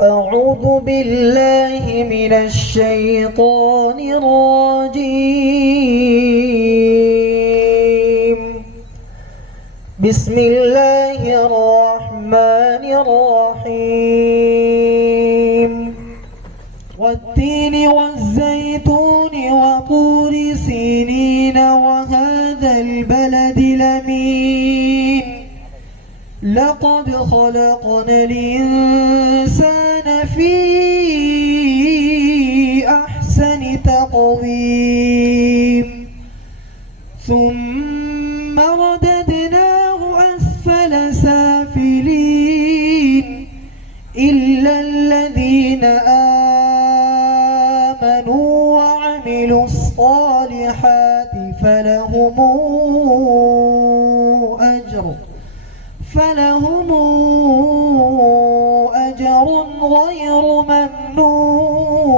أعوذ بالله من الشيطان الرجيم. بسم الله الرحمن الرحيم. والتين والزيتون وطور سينين وهذا البلد الأمين لقد خلقنا الإنسان في أحسن تقويم ثم رددناه أسفل سافلين إلا الذين آمنوا وعملوا الصالحات فلهم أجر غير ممنون.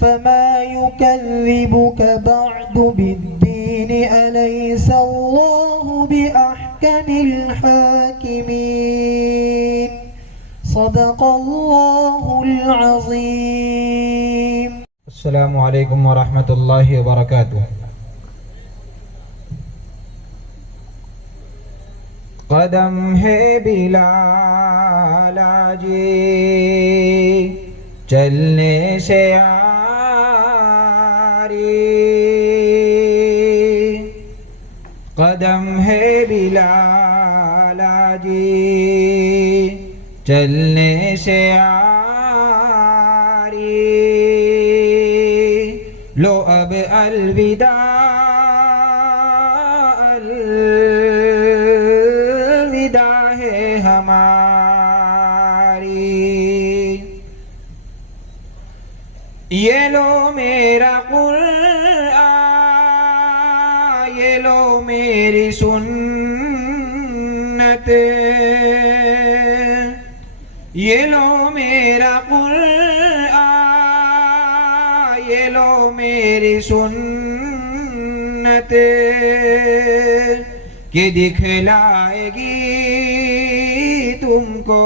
فما يكذبك بعد بالدين أليس الله بأحكم الحاكمين. صدق الله العظيم. السلام علیکم ورحمۃ اللہ وبرکاتہ. قدم ہے بلال جی چلنے سے یاری، قدم ہے بلال جی چلنے سے یاری، لو اب الوداع یہ لو میرا قرآن، یہ لو میری سنت، یہ لو میرا قرآن، یہ لو میری سنت، کہ دکھلائے گی تم کو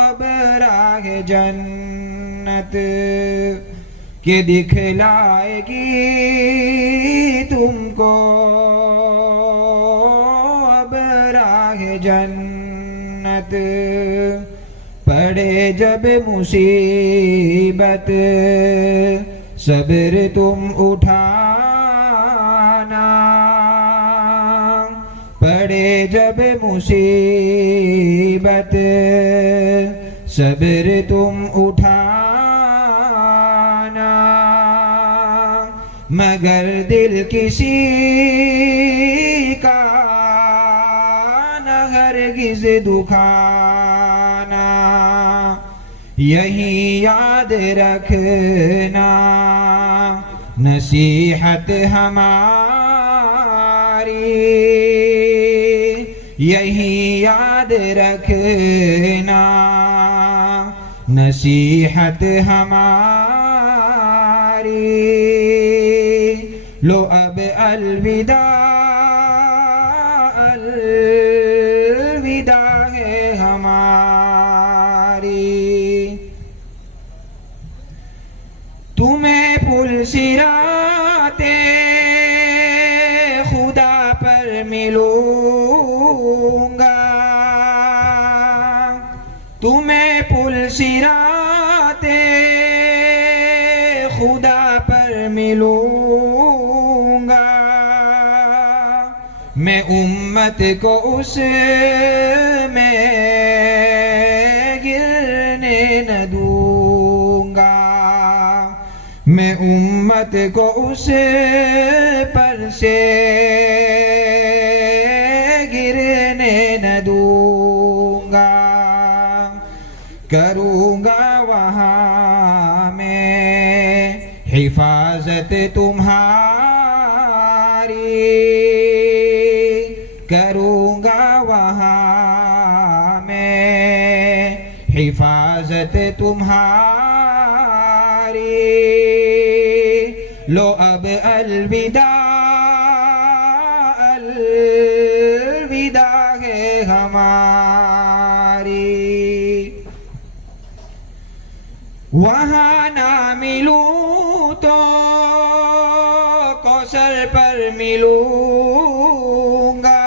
اب راہ جنت، کہ دکھلائے گی تم کو اب راہ جنت. پڑے جب مصیبت صبر تم اٹھانا، پڑے جب مصیبت صبر تم اٹھانا، مگر دل کسی کا نہ ہرگز دکھانا، یہی یاد رکھنا نصیحت ہماری، یہی یاد رکھنا نصیحت ہماری، لو اب الوداع الوداع ہے ہماری. تمہیں پل صراط خدا پر ملوں گا، تمہیں پل صراط خدا پر ملوں گا، میں امت کو اس میں گرنے نہ دوں گا، میں امت کو اس پر سے گرنے نہ دوں گا، کروں گا وہاں میں حفاظت تمہاری، کروں گا وہاں میں حفاظت تمہاری، لو اب الوداع الوداع ہے ہماری، وہاں نہ ملوں تو کوثر پر ملوں گا،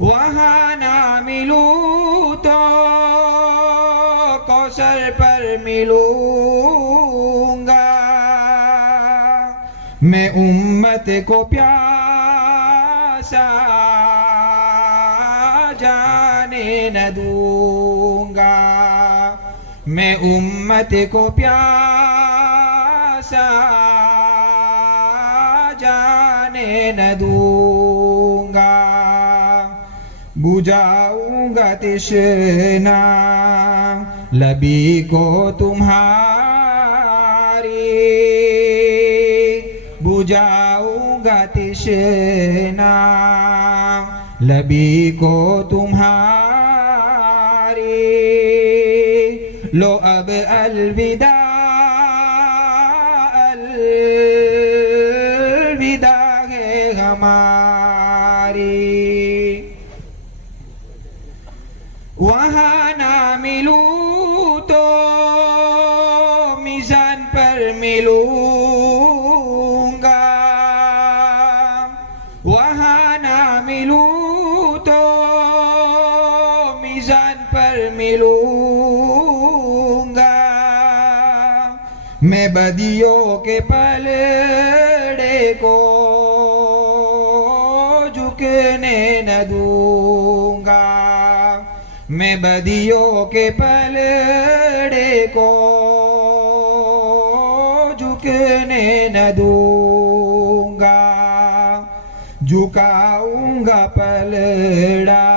وہاں نہ ملوں تو کوثر پر ملوں گا، میں امت کو پیاسا جانے نہ دوں گا، میں امت کو پیاسا جانے نہ دوں گا، بجھاؤں گا تشنا لبی کو تمہاری، بجھاؤں گا تشنا لبی کو تمہاری، لو اب الوداع الوداع ہے ہماری، وہاں نہ ملوں تو میزان پر ملوں گا، وہاں نہ ملوں تو میزان پر ملوں گا، میں بدیوں کے پلڑے کو جھکنے نہ دوں گا، میں بدیوں کے پلڑے کو جھکنے نہ دوں گا، جھکاؤں گا پلڑا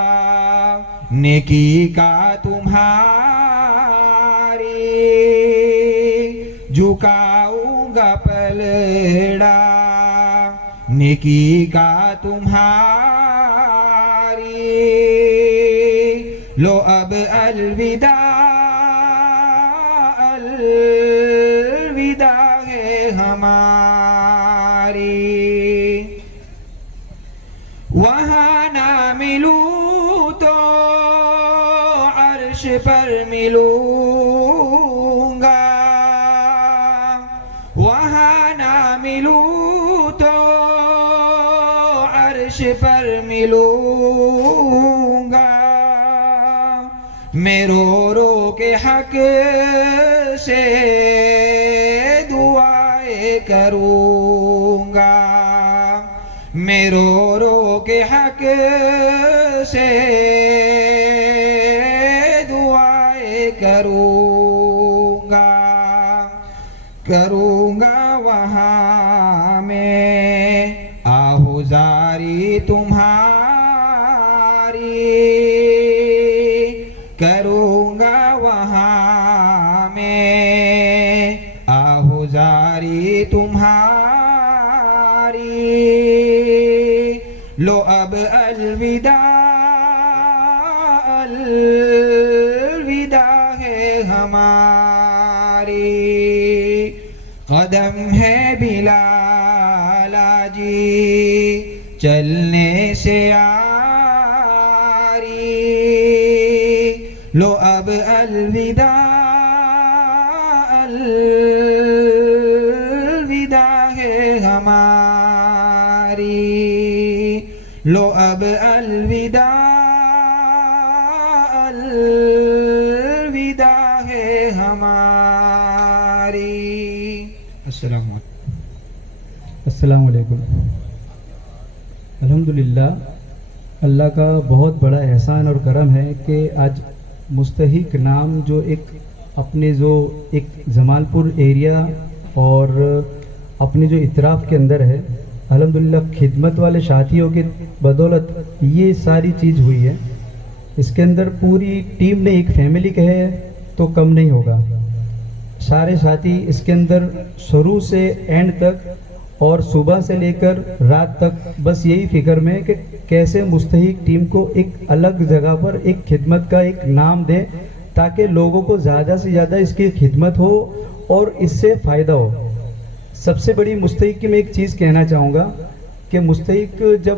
نیکی کا تمہاری، جھکاؤں گا پلڑا نیکی کا تمہاری، لو اب الوداع الوداع ہے ہماری، وہاں نہ ملوں تو عرش پر ملوں گا، وہاں نہ ملوں تو عرش پر ملوں گا، میں رو رو کے حق سے دعائیں کروں گا، میں رو رو کے حق سے دعائیں کروں گا، کروں گا وہاں میں آہوزاری تمہاری، کروں گا وہاں میں آہوزاری تمہاری، لو اب الوداع الوداع ہے ہماری، قدم ہے بلال جی چلنے سے آری، لو اب الوداع الوداع ہے ہماری، لو اب الوداع الوداع ہے ہماری۔ السلام علیکم۔ السلام علیکم۔ الحمدللہ اللہ کا بہت بڑا احسان اور کرم ہے کہ آج مستحق نام جو ایک اپنے جو ایک جمال پور ایریا اور اپنے جو اطراف کے اندر ہے، الحمدللہ خدمت والے ساتھیوں کی بدولت یہ ساری چیز ہوئی ہے۔ اس کے اندر پوری ٹیم نے ایک فیملی کہے تو کم نہیں ہوگا، سارے ساتھی اس کے اندر شروع سے اینڈ تک اور صبح سے لے کر رات تک بس یہی فکر میں کہ کیسے مستحق ٹیم کو ایک الگ جگہ پر ایک خدمت کا ایک نام دے تاکہ لوگوں کو زیادہ سے زیادہ اس کی خدمت ہو اور اس سے فائدہ ہو۔ سب سے بڑی مستحق کی میں ایک چیز کہنا چاہوں گا کہ مستحق جب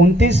29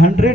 100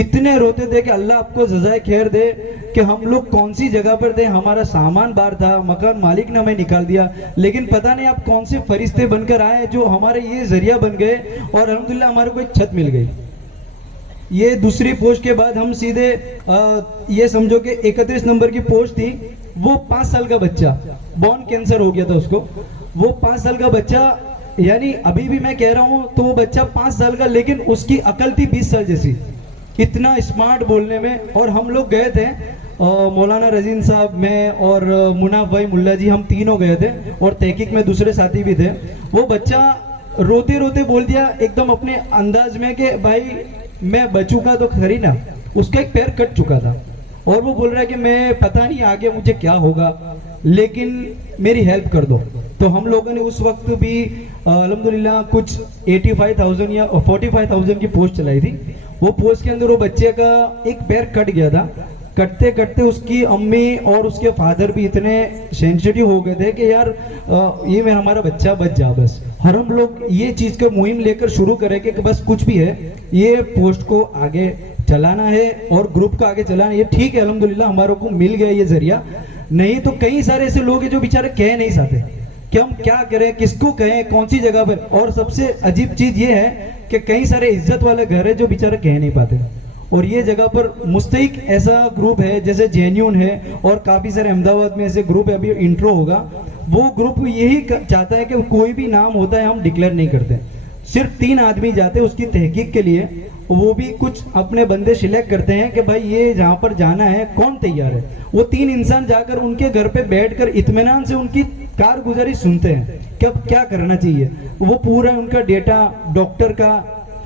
اتنے روتے تھے کہ اللہ آپ کو جزائے خیر دے کہ ہم لوگ کون سی جگہ پر تھے, ہمارا سامان باہر تھا, مکان مالک نے ہمیں نکال دیا, لیکن پتہ نہیں آپ کون سے فرشتے بن کر آئے جو ہمارے یہ ذریعہ بن گئے اور الحمدللہ ہمارے کو ایک چھت مل گئی. یہ دوسری پوسٹ کے بعد ہم سیدھے یہ سمجھو کہ 31 نمبر کی پوسٹ تھی, وہ 5 سال کا بچہ, بون کینسر ہو گیا تھا اس کو, وہ 5 سال کا بچہ, یعنی ابھی بھی میں کہہ رہا ہوں تو وہ بچہ 5 سال کا, لیکن اس کی عقل تھی 20 سال جیسی, اتنا اسمارٹ بولنے میں. اور ہم لوگ گئے تھے, مولانا رزین صاحب, میں اور مناف بھائی ملا جی, ہم تینوں گئے تھے, اور تحقیق میں دوسرے ساتھی بھی تھے. وہ بچہ روتے روتے بول دیا ایک دم اپنے انداز میں کہ بھائی میں بچوں کا تو کھری نا, اس کا ایک پیر کٹ چکا تھا اور وہ بول رہا ہے کہ میں پتہ نہیں آگے مجھے کیا ہوگا, لیکن میری ہیلپ کر دو. تو ہم لوگوں نے اس وقت بھی الحمدللہ کچھ 85,000 یا 45,000 کی پوسٹ چلائی تھی. وہ پوسٹ کے اندر وہ بچے کا ایک پیر کٹ گیا تھا, کٹتے کٹتے اس کی امی اور اس کے فادر بھی اتنے سینسیٹیو ہو گئے تھے کہ یار یہ میں ہمارا بچہ بچ جا بس. اور ہم لوگ یہ چیز کا مہم لے کر شروع کریں کہ بس کچھ بھی ہے یہ پوسٹ کو آگے چلانا ہے اور گروپ کو آگے چلانا ہے. یہ ٹھیک ہے الحمدللہ ہماروں کو مل گیا یہ ذریعہ, نہیں تو کئی سارے ایسے لوگ ہیں جو بیچارے کہہ نہیں سکتے کہ ہم کیا کریں, کس کو کہیں, کون سی جگہ پر. اور سب سے عجیب چیز یہ ہے کہ کئی سارے عزت والے گھر ہے جو بیچارے کہہ نہیں پاتے, اور یہ جگہ پر مستحق ایسا گروپ ہے جیسے جینیون ہے اور کافی سارے احمدآباد میں ایسے گروپ ہے, ابھی انٹرو ہوگا. وہ گروپ یہی چاہتا ہے کہ کوئی بھی نام ہوتا ہے ہم ڈکلیئر نہیں کرتے, صرف 3 آدمی جاتے اس کی تحقیق کے لیے, وہ بھی کچھ اپنے بندے سلیکٹ کرتے ہیں کہ بھائی یہ جہاں پر جانا ہے کون تیار ہے. وہ 3 انسان جا کر ان کے گھر پہ بیٹھ کر اطمینان سے ان کی کارگزاری سنتے ہیں کہ اب کیا کرنا چاہیے. وہ پورا ان کا ڈیٹا, ڈاکٹر کا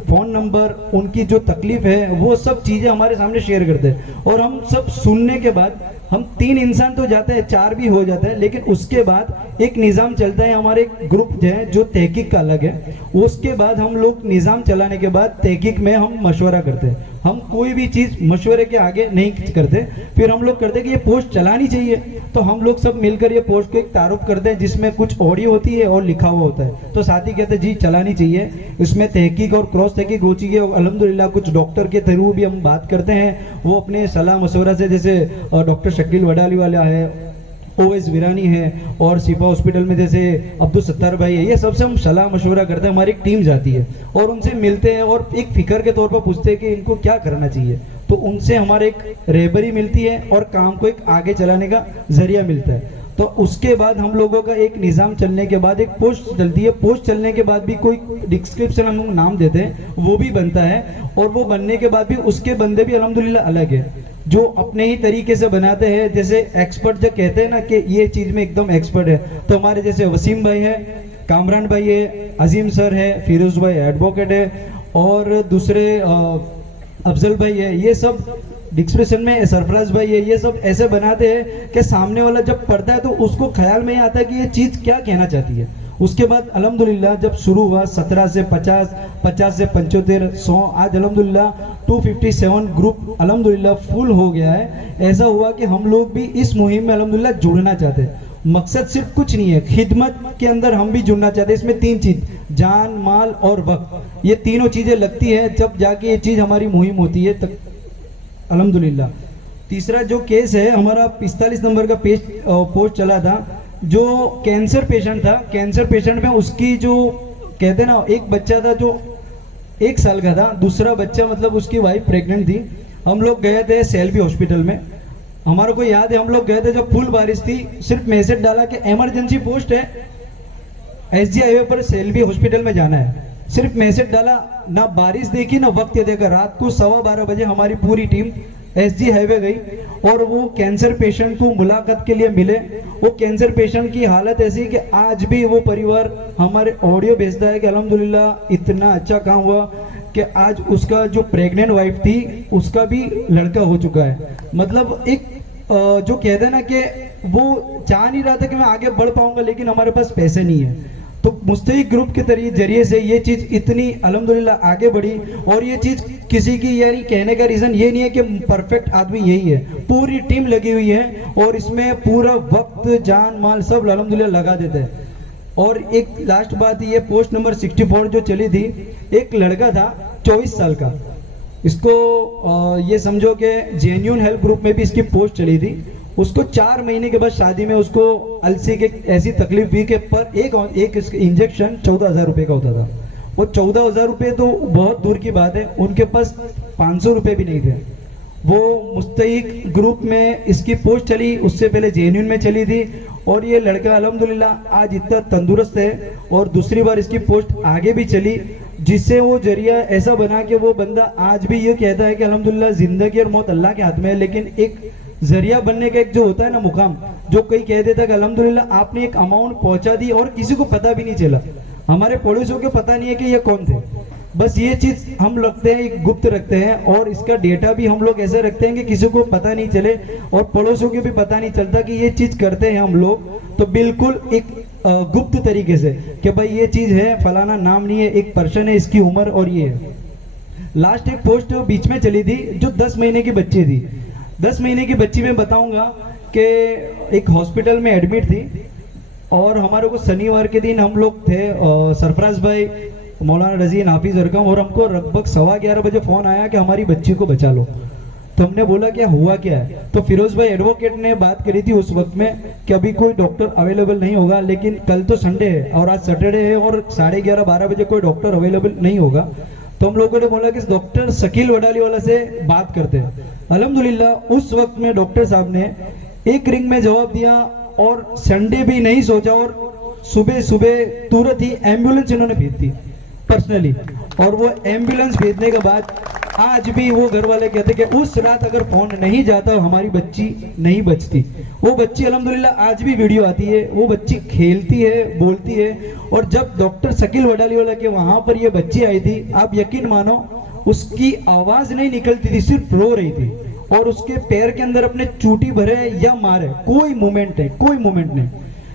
فون نمبر, ان کی جو تکلیف ہے وہ سب چیزیں ہمارے سامنے شیئر کرتے ہیں. اور ہم سب سننے کے بعد ہم 3 انسان تو جاتے ہیں, 4 بھی ہو جاتا ہے, لیکن اس کے بعد ایک نظام چلتا ہے. ہمارے گروپ جو ہے جو تحقیق کا الگ ہے, اس کے بعد ہم لوگ نظام چلانے کے بعد تحقیق میں ہم مشورہ کرتے ہیں. ہم کوئی بھی چیز مشورے کے آگے نہیں کرتے. پھر ہم لوگ کرتے ہیں کہ یہ پوسٹ چلانی چاہیے, تو ہم لوگ سب مل کر یہ پوسٹ کو ایک تعارف کرتے ہیں جس میں کچھ آڈیو ہوتی ہے اور لکھا ہوا ہوتا ہے. تو ساتھی کہتے ہیں جی چلانی چاہیے, اس میں تحقیق اور کراس تحقیق ہو چاہیے. الحمدللہ کچھ ڈاکٹر کے تھرو بھی ہم بات کرتے ہیں, وہ اپنے صلاح مشورہ سے, جیسے ڈاکٹر شکیل وڈالی والا ہے, اویس ویرانی ہے, اور شفا ہاسپٹل میں جیسے عبدالستار بھائی ہے, یہ سب سے ہم صلاح مشورہ کرتے ہیں. ہماری ایک ٹیم جاتی ہے اور ان سے ملتے ہیں اور ایک فکر کے طور پر پوچھتے ہیں کہ ان کو کیا کرنا چاہیے. تو ان سے ہمارے ایک رہبری ملتی ہے اور کام کو ایک آگے چلانے کا ذریعہ ملتا ہے. تو اس کے بعد ہم لوگوں کا ایک نظام چلنے کے بعد ایک پوسٹ چلتی ہے. پوسٹ چلنے کے بعد بھی کوئی ڈسکرپشن ہم لوگ نام دیتے ہیں وہ بھی بنتا ہے, اور وہ بننے کے بعد بھی اس کے بندے بھی الحمدللہ الگ ہے جو اپنے ہی طریقے سے بناتے ہیں. جیسے ایکسپرٹ جو کہتے ہیں نا کہ یہ چیز میں ایک دم ایکسپرٹ ہے, تو ہمارے جیسے وسیم بھائی ہے, کامران بھائی ہے, عظیم سر ہے, فیروز بھائی ایڈوکیٹ ہے, اور دوسرے افضل بھائی ہے. یہ سب ڈسکرپشن میں سرفراز بھائی ہے, یہ سب ایسے بناتے ہیں کہ سامنے والا جب پڑھتا ہے تو اس کو خیال میں یہ آتا ہے کہ یہ چیز کیا کہنا چاہتی ہے. اس کے بعد الحمدللہ جب شروع ہوا 17 سے 50, 50 سے 75, 100, آج الحمدللہ 257 گروپ الحمدللہ فل ہو گیا ہے. ایسا ہوا کہ ہم لوگ بھی اس مہم میں الحمدللہ جڑنا چاہتے ہیں. مقصد صرف کچھ نہیں ہے, خدمت کے اندر ہم بھی جڑنا چاہتے ہیں. اس میں 3 چیز, جان, مال اور وقت, یہ تینوں چیزیں لگتی ہے جب جا کے یہ چیز ہماری مہم ہوتی ہے الحمدللہ. تیسرا جو کیس ہے ہمارا 45 نمبر کا پوسٹ چلا تھا, جو کینسر پیشنٹ تھا. کینسر پیشنٹ میں اس کی جو کہتے ہیں نا, ایک بچہ تھا جو 1 سال کا تھا, دوسرا بچہ مطلب اس کی وائف پریگننٹ تھی. ہم لوگ گئے تھے سیلوی ہاسپٹل میں, ہمارے کو یاد ہے ہم لوگ گئے تھے جب فل بارش تھی, صرف میسج ڈالا کہ ایمرجنسی پوسٹ ہے, ایس جی ہائی وے پر سیلوی ہاسپٹل میں جانا ہے. صرف میسج ڈالا, نہ بارش دیکھی نہ وقت دیکھا. رات کو 12:15 بجے ہماری پوری ٹیم ایس جی ہائی وے گئی اور وہ کینسر پیشنٹ کو ملاقات کے لیے ملے. وہ کینسر پیشنٹ کی حالت ایسی کہ آج بھی وہ پریوار ہمارے آڈیو بھیجتا ہے کہ الحمدللہ اتنا اچھا کام ہوا کہ آج اس کا جو پریگننٹ وائف تھی اس کا بھی لڑکا ہو چکا ہے. مطلب ایک جو کہتے ہیں نا کہ وہ چاہ نہیں رہا تھا کہ میں آگے بڑھ پاؤں گا, لیکن ہمارے پاس پیسے نہیں ہے. تو مستحق گروپ کے ذریعے سے یہ چیز اتنی الحمدللہ آگے بڑھی. اور یہ چیز کسی کی یعنی کہنے کا ریزن یہ نہیں ہے کہ پرفیکٹ آدمی یہی ہے, پوری ٹیم لگی ہوئی ہے اور اس میں پورا وقت, جان, مال سب الحمدللہ لگا دیتے ہیں. اور ایک لاسٹ بات, یہ پوسٹ نمبر 64 جو چلی تھی, ایک لڑکا تھا 24 سال کا, اس کو یہ سمجھو کہ جینیون ہیلپ گروپ میں بھی اس کی پوسٹ چلی تھی. اس کو 4 مہینے کے بعد شادی میں اس کو السی کی ایسی تکلیف ہوئی کہ پر ایک انجیکشن 14,000 روپے کا ہوتا تھا. وہ 14,000 روپے تو بہت دور کی بات ہے, ان کے پاس 500 روپے بھی نہیں تھے. وہ مستحق گروپ میں اس کی پوسٹ چلی, اس سے پہلے جینیون میں چلی تھی, اور یہ لڑکا الحمدللہ آج اتنا تندرست ہے. اور دوسری بار اس کی پوسٹ آگے بھی چلی, جس سے وہ ذریعہ ایسا بنا کہ وہ بندہ آج بھی یہ کہتا ہے کہ الحمدللہ زندگی اور موت اللہ کے ہاتھ میں ہے, لیکن ایک ذریعہ بننے کا ایک جو ہوتا ہے نا مقام, جو کوئی کہہ دیتا ہے کہ الحمدللہ آپ نے ایک اماؤنٹ پہنچا دی اور کسی کو پتہ بھی نہیں چلا. ہمارے پڑوسیوں کو پتہ نہیں ہے کہ یہ کون تھے, بس یہ چیز ہم رکھتے ہیں, ایک گپت رکھتے ہیں, اور اس کا ڈیٹا بھی ہم لوگ ایسے رکھتے ہیں کہ کسی کو پتہ نہیں چلے, اور پڑوسیوں کو بھی پتہ نہیں چلتا کہ یہ چیز کرتے ہیں ہم لوگ. تو بالکل ایک گپت طریقے سے کہ بھائی یہ چیز ہے, فلانا نام نہیں ہے, ایک پرسن ہے, اس کی عمر اور یہ ہے. لاسٹ ایک پوسٹ بیچ میں چلی تھی جو 10 مہینے کی بچی تھی. 10 مہینے کی بچی میں بتاؤں گا کہ ایک ہاسپٹل میں ایڈمٹ تھی, اور ہمارے کو شنیوار کے دن ہم لوگ تھے, سرفراز بھائی, مولانا رضی, نافذ ارکم, اور ہم کو لگ بھگ 11:15 بجے فون آیا کہ ہماری بچی کو بچا لو. تو ہم نے بولا کیا ہوا کیا ہے, تو فیروز بھائی ایڈوکیٹ نے بات کری تھی اس وقت میں کہ ابھی کوئی ڈاکٹر اویلیبل نہیں ہوگا, لیکن کل تو سنڈے ہے اور آج سیٹرڈے ہے, اور 11:30-12 بجے کوئی ڈاکٹر اویلیبل نہیں ہوگا. تو ہم لوگوں نے بولا کہ ڈاکٹر شکیل وڈالی والا سے بات کرتے ہیں. الحمدللہ اس وقت میں ڈاکٹر صاحب نے ایک رنگ میں جواب دیا, اور سنڈے بھی نہیں سوچا, اور صبح تورت ہی ایمبولنس انہوں نے بھیج دی پرسنلی. اور وہ ایمبولنس بھیجنے کے بعد آج بھی وہ گھر والے کہتے کہ اس رات اگر فون نہیں جاتا ہماری بچی نہیں بچتی. وہ بچی الحمدللہ آج بھی ویڈیو آتی ہے, وہ بچی کھیلتی ہے, بولتی ہے. اور جب ڈاکٹر شکیل وڈالی والا کے وہاں پر یہ بچی آئی تھی, آپ یقین مانو اس کی آواز نہیں نکلتی تھی, صرف رو رہی تھی, اور اس کے پیر کے اندر اپنے چوٹی بھرے یا مارے, کوئی مومنٹ نہیں.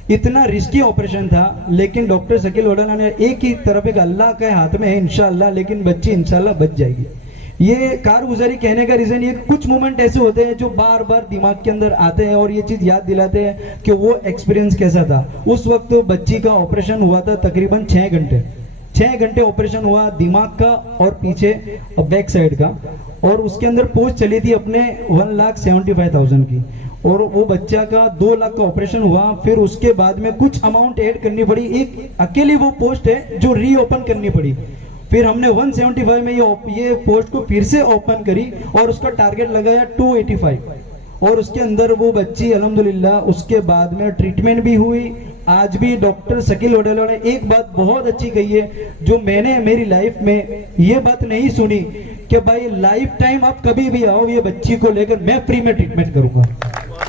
اتنا رسکی آپریشن تھا, لیکن ڈاکٹر شکیل وڈالا نے ایک ہی طرف کہ اللہ کے ہاتھ میں ہے انشاءاللہ, لیکن بچی انشاءاللہ بچ جائے گی. یہ کارگزاری کہنے کا ریزن یہ کچھ مومنٹ ایسے ہوتے ہیں جو بار بار دماغ کے اندر آتے ہیں, اور یہ چیز یاد دلاتے ہیں کہ وہ ایکسپیرینس کیسا تھا. اس وقت بچی کا آپریشن ہوا تھا تقریباً 6 گھنٹے آپریشن ہوا, دماغ کا اور پیچھے بیک سائیڈ کا, اور اس کے اندر پوسٹ چلی تھی اپنے 1,75,000 کی, اور وہ بچہ کا 2 لاکھ کا آپریشن ہوا. پھر اس کے بعد میں کچھ اماؤنٹ ایڈ کرنی پڑی, ایک اکیلی وہ پوسٹ ہے جو ری اوپن کرنی پڑی. پھر ہم نے 175 میں یہ پوسٹ کو پھر سے اوپن کری, اور اس کا ٹارگٹ لگایا 285, اور اس کے اندر وہ بچی الحمدللہ اس کے بعد میں ٹریٹمنٹ بھی ہوئی. آج بھی ڈاکٹر شکیل وڈالا نے ایک بات بہت اچھی کہی ہے جو میں نے میری لائف میں یہ بات نہیں سنی کہ بھائی لائف ٹائم آپ کبھی بھی آؤ, یہ بچی کو لے کر میں فری میں ٹریٹمنٹ کروں گا.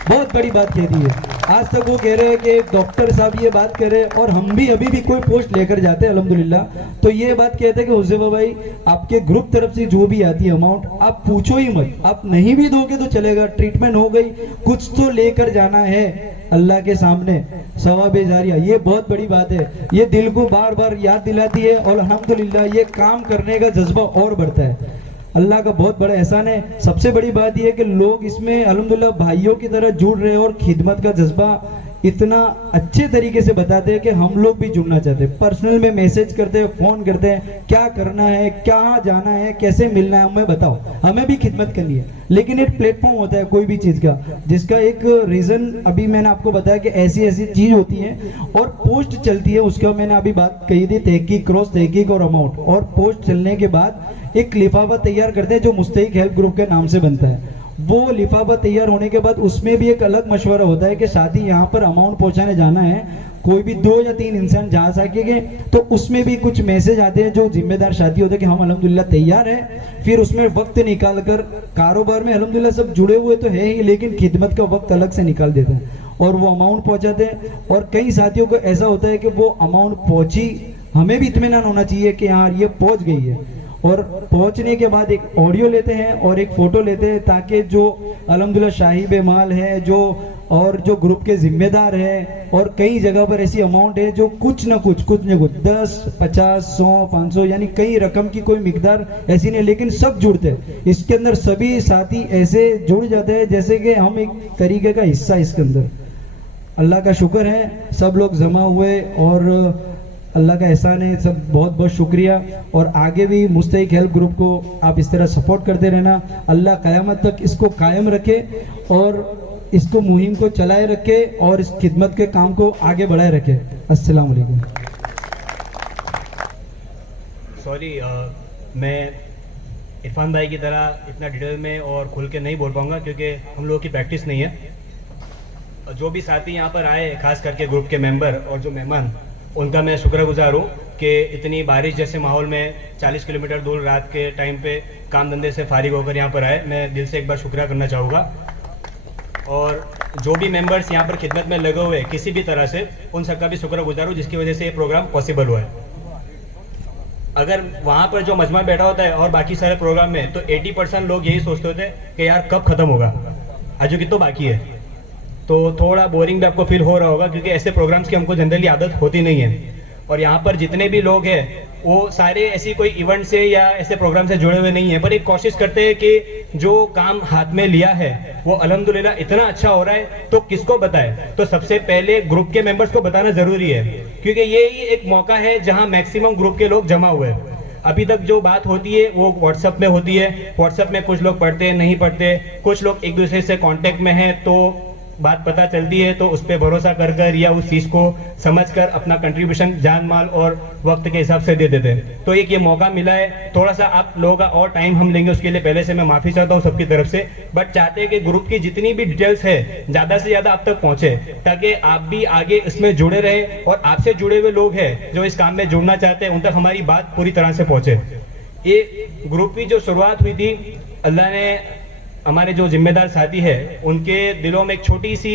بہت بڑی بات کہہ دی ہے. آج تک وہ کہہ رہے ہیں کہ ڈاکٹر صاحب یہ بات کہہ رہے ہیں, اور ہم بھی ابھی بھی کوئی پوسٹ لے کر جاتے ہیں الحمدللہ, تو یہ بات کہتے ہیں کہ حذیفہ بھائی آپ کے گروپ طرف سے جو بھی آتی ہے اماؤنٹ آپ پوچھو ہی مت, آپ نہیں بھی دو گے تو چلے گا, ٹریٹمنٹ ہو گئی, کچھ تو لے کر جانا ہے اللہ کے سامنے, ثواب جاریہ. یہ بہت بڑی بات ہے, یہ دل کو بار بار یاد دلاتی ہے, اور الحمدللہ یہ کام کرنے کا جذبہ اور بڑھتا ہے. اللہ کا بہت بڑا احسان ہے. سب سے بڑی بات یہ ہے کہ لوگ اس میں الحمدللہ بھائیوں کی طرح جڑ رہے ہیں, اور خدمت کا جذبہ اتنا اچھے طریقے سے بتاتے ہیں کہ ہم لوگ بھی جڑنا چاہتے ہیں. پرسنل میں میسج کرتے ہیں, فون کرتے ہیں, کیا کرنا ہے, کہاں جانا ہے, کیسے ملنا ہے, ہمیں بتاؤ, ہمیں بھی خدمت کرنی ہے. لیکن ایک پلیٹ فارم ہوتا ہے کوئی بھی چیز کا, جس کا ایک ریزن ابھی میں نے آپ کو بتایا کہ ایسی چیز ہوتی ہے, اور پوسٹ چلتی ہے. اس کا میں نے ابھی بات کہی تھی, تحقیق, کراس تحقیق اور اماؤنٹ, اور پوسٹ چلنے کے بعد ایک لفافہ تیار کرتے ہیں جو مستحق ہیلپ گروپ کے نام سے بنتا ہے. وہ لفافہ تیار ہونے کے بعد اس میں بھی ایک الگ مشورہ ہوتا ہے کہ شادی یہاں پر اماؤنٹ پہنچانے جانا ہے, کوئی بھی 2 یا 3 انسان جا سکے گے, تو اس میں بھی کچھ میسج آتے ہیں جو ذمہ دار شادی ہوتے ہیں کہ ہم الحمدللہ تیار ہیں. پھر اس میں وقت نکال کر, کاروبار میں الحمدللہ سب جڑے ہوئے تو ہے ہی, لیکن خدمت کا وقت الگ سے نکال دیتے ہیں, اور وہ اماؤنٹ پہنچاتے ہیں. اور کئی ساتھیوں کو ایسا ہوتا ہے کہ وہ اماؤنٹ پہنچی, ہمیں بھی اطمینان ہونا چاہیے کہ یار یہ پہنچ گئی ہے, اور پہنچنے کے بعد ایک آڈیو لیتے ہیں اور ایک فوٹو لیتے ہیں, تاکہ جو الحمدللہ صاحب مال ہے اور جو گروپ کے ذمہ دار ہیں, اور کئی جگہ پر ایسی اماؤنٹ ہے جو کچھ نہ کچھ 10, 50, 100, 500 یعنی کئی رقم کی کوئی مقدار ایسی نہیں, لیکن سب جڑتے ہیں اس کے اندر. سبھی ساتھی ایسے جڑ جاتے ہیں جیسے کہ ہم ایک طریقے کا حصہ اس کے اندر. اللہ کا شکر ہے سب لوگ جمع ہوئے, اور اللہ کا احسان ہے. سب بہت بہت شکریہ, اور آگے بھی مستحق ہیلپ گروپ کو آپ اس طرح سپورٹ کرتے رہنا. اللہ قیامت تک اس کو قائم رکھے اور اس کو مہم کو چلائے رکھے اور اس خدمت کے کام کو آگے بڑھائے رکھے. السلام علیکم. سوری, میں عرفان بھائی کی طرح اتنا ڈیٹیل میں اور کھل کے نہیں بول پاؤں گا کیونکہ ہم لوگوں کی پریکٹس نہیں ہے. جو بھی ساتھی یہاں پر آئے, خاص کر کے گروپ کے ممبر اور جو مہمان, ان کا میں شکر گزار ہوں کہ اتنی بارش جیسے ماحول میں 40 کلومیٹر دور رات کے ٹائم پہ کام دھندے سے فارغ ہو کر یہاں پر آئے. میں دل سے ایک بار شکریہ کرنا چاہوں گا. اور جو بھی ممبرس یہاں پر خدمت میں لگے ہوئے کسی بھی طرح سے, ان سب کا بھی شکر گزار ہوں جس کی وجہ سے یہ پروگرام پاسبل ہوا ہے. اگر وہاں پر جو مجمع بیٹھا ہوتا ہے اور باقی سارے پروگرام میں, تو 80% لوگ یہی سوچتے ہوتے ہیں کہ یار کب ختم ہوگا, آج کتنا باقی ہے. تو تھوڑا بورنگ بھی آپ کو فیل ہو رہا ہوگا کیونکہ ایسے پروگرامس کی ہم کو جنرلی عادت ہوتی نہیں ہے. اور یہاں پر جتنے بھی لوگ ہیں وہ سارے ایسی کوئی ایونٹ سے یا ایسے پروگرام سے جڑے ہوئے نہیں ہیں, پر ایک کوشش کرتے ہیں کہ جو کام ہاتھ میں لیا ہے وہ الحمدللہ اتنا اچھا ہو رہا ہے تو کس کو بتائے. تو سب سے پہلے گروپ کے ممبرس کو بتانا ضروری ہے کیونکہ یہی ایک موقع ہے جہاں میکسیمم گروپ کے لوگ جمع ہوئے ہیں. ابھی تک جو بات ہوتی ہے وہ واٹس ایپ میں ہوتی ہے. واٹس ایپ میں کچھ لوگ پڑھتے ہیں, نہیں پڑھتے, کچھ لوگ ایک دوسرے سے کانٹیکٹ میں ہیں تو بات پتہ چلتی ہے تو اس پہ بھروسہ کر کر یا اس چیز کو سمجھ کر اپنا کنٹریبیوشن جان مال اور وقت کے حساب سے دے دیتے ہیں. تو ایک یہ موقع ملا ہے, تھوڑا سا آپ لوگوں کا اور ٹائم ہم لیں گے, اس کے لیے پہلے سے میں معافی چاہتا ہوں سب کی طرف سے. بٹ چاہتے ہیں کہ گروپ کی جتنی بھی ڈیٹیلز ہے زیادہ سے زیادہ آپ تک پہنچے تاکہ آپ بھی آگے اس میں جڑے رہے اور آپ سے جڑے ہوئے لوگ ہیں جو اس کام میں جڑنا چاہتے ہیں ان تک ہماری بات پوری طرح سے پہنچے. یہ گروپ کی جو شروعات ہوئی تھی, اللہ نے ہمارے جو ذمہ دار ساتھی ہے ان کے دلوں میں ایک چھوٹی سی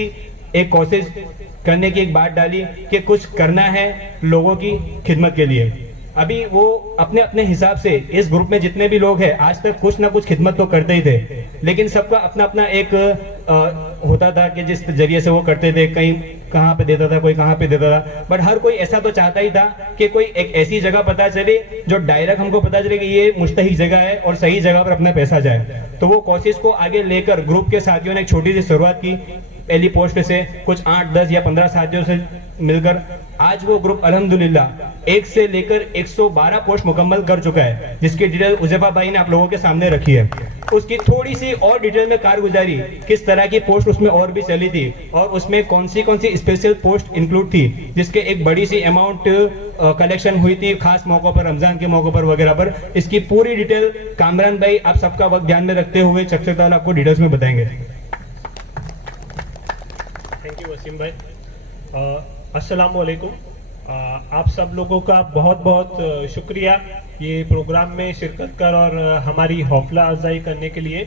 ایک کوشش کرنے کی ایک بات ڈالی کہ کچھ کرنا ہے لوگوں کی خدمت کے لیے. ابھی وہ اپنے اپنے حساب سے اس گروپ میں جتنے بھی لوگ ہیں آج تک کچھ نہ کچھ خدمت تو کرتے ہی تھے, لیکن سب کا اپنا اپنا ایک ہوتا تھا کہ جس ذریعے سے وہ کرتے تھے. کہیں کہاں پہ دیتا تھا, کوئی کہاں پہ دیتا تھا, بٹ ہر کوئی ایسا تو چاہتا ہی تھا کہ کوئی ایک ایسی جگہ پتا چلے جو ڈائریکٹ ہم کو پتا چلے کہ یہ مستحق جگہ ہے اور صحیح جگہ پر اپنا پیسہ جائے. تو وہ کوشش کو آگے لے کر گروپ کے ساتھیوں نے ایک چھوٹی سی شروعات کی. پہلی پوسٹ سے کچھ 8, 10 یا 15 ساتھیوں سے مل کر آج وہ گروپ الحمدللہ 1 سے لے کر 112 پوسٹ مکمل کر چکا ہے, جس کی ڈیٹیل حذیفہ بھائی نے آپ لوگوں کے سامنے رکھی ہے. اس کی تھوڑی سی اور ڈیٹیل میں کارگزاری, کس طرح کی پوسٹ اس میں اور بھی چلی تھی اور اس میں کون سی اسپیشل پوسٹ انکلوڈ تھی, جس کے ایک بڑی سی اماؤنٹ کلیکشن ہوئی تھی خاص موقع پر, رمضان کے موقع پر وغیرہ پر. اس کی پوری ڈیٹیل کامران بھائی آپ سب کا وقت دھیان میں رکھتے ہوئے چک تعالیٰ آپ کو ڈیٹیلز میں بتائیں گے. تھینک یو وسیم بھائی. السلام علیکم. آپ سب لوگوں کا بہت بہت شکریہ یہ پروگرام میں شرکت کر اور ہماری حوصلہ افزائی کرنے کے لیے.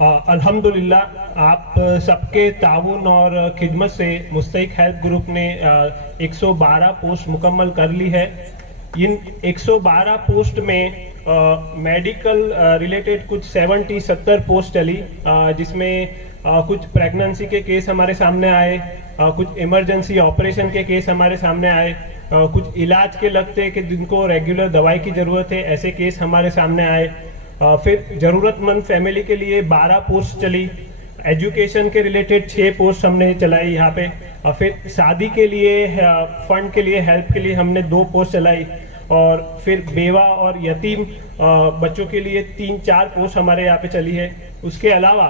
الحمدللہ آپ سب کے تعاون اور خدمت سے مستحق ہیلپ گروپ نے 112 پوسٹ مکمل کر لی ہے. ان 112 پوسٹ میں میڈیکل ریلیٹڈ کچھ 70 پوسٹ چلی, جس میں کچھ پریگننسی کے کیس ہمارے سامنے آئے, کچھ ایمرجنسی آپریشن کے کیس ہمارے سامنے آئے, کچھ علاج کے لگتے کہ جن کو ریگولر دوائی کی ضرورت ہے ایسے کیس ہمارے سامنے آئے. پھر ضرورت مند فیملی کے لیے 12 پوسٹ چلی, ایجوکیشن کے ریلیٹڈ 6 پوسٹ ہم نے چلائی یہاں پہ. پھر شادی کے لیے فنڈ کے لیے ہیلپ کے لیے ہم نے 2 پوسٹ چلائی, اور پھر بیوہ اور یتیم بچوں کے لیے 3-4 پوسٹ ہمارے یہاں پہ چلی ہے. اس کے علاوہ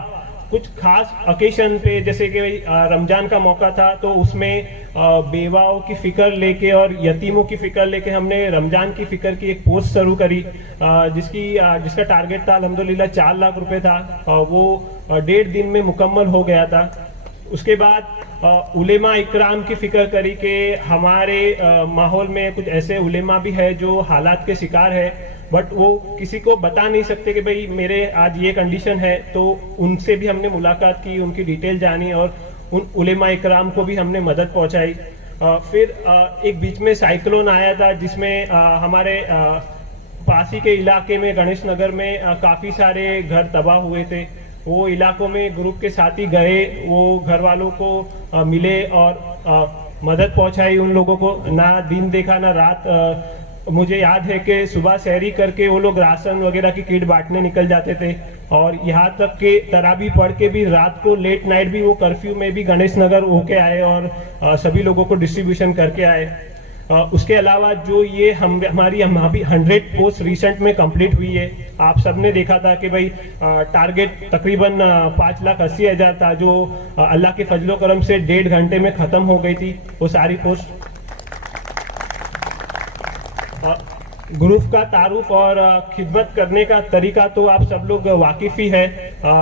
کچھ خاص اوکیشن پہ جیسے کہ رمضان کا موقع تھا تو اس میں بیواؤں کی فکر لے کے اور یتیموں کی فکر لے کے ہم نے رمضان کی فکر کی ایک پوسٹ شروع کری, جس کا ٹارگیٹ تھا الحمدللہ 4 لاکھ روپے تھا, وہ 1.5 دن میں مکمل ہو گیا تھا. اس کے بعد علماء اکرام کی فکر کری کہ ہمارے ماحول میں کچھ ایسے علماء بھی ہے جو حالات کے شکار ہے بٹ وہ کسی کو بتا نہیں سکتے کہ بھئی میرے آج یہ کنڈیشن ہے, تو ان سے بھی ہم نے ملاقات کی, ان کی ڈیٹیل جانی اور ان علماء اکرام کو بھی ہم نے مدد پہنچائی. پھر ایک بیچ میں سائیکلون آیا تھا جس میں ہمارے پاسی کے علاقے میں گنیش نگر میں کافی سارے گھر تباہ ہوئے تھے. وہ علاقوں میں گروپ کے ساتھی گئے, وہ گھر والوں کو ملے اور مدد پہنچائی ان لوگوں کو. نہ دن دیکھا نہ رات, مجھے یاد ہے کہ صبح سحری کر کے وہ لوگ راشن وغیرہ کی کٹ بانٹنے نکل جاتے تھے، اور یہاں تک کہ تراویح پڑھ کے بھی رات کو لیٹ نائٹ بھی وہ کرفیو میں بھی گنیش نگر ہو کے آئے اور سبھی لوگوں کو ڈسٹریبیوشن کر کے آئے۔ اس کے علاوہ جو یہ ہماری 100 پوسٹ ریسنٹ میں کمپلیٹ ہوئی ہے، آپ سب نے دیکھا تھا کہ بھائی ٹارگیٹ تقریباً 5,80,000 تھا، جو اللہ کے فضل و کرم سے 1.5 گھنٹے میں ختم ہو گئی تھی وہ ساری پوسٹ۔ گروپ کا تعارف اور خدمت کرنے کا طریقہ تو آپ سب لوگ واقف ہی ہے،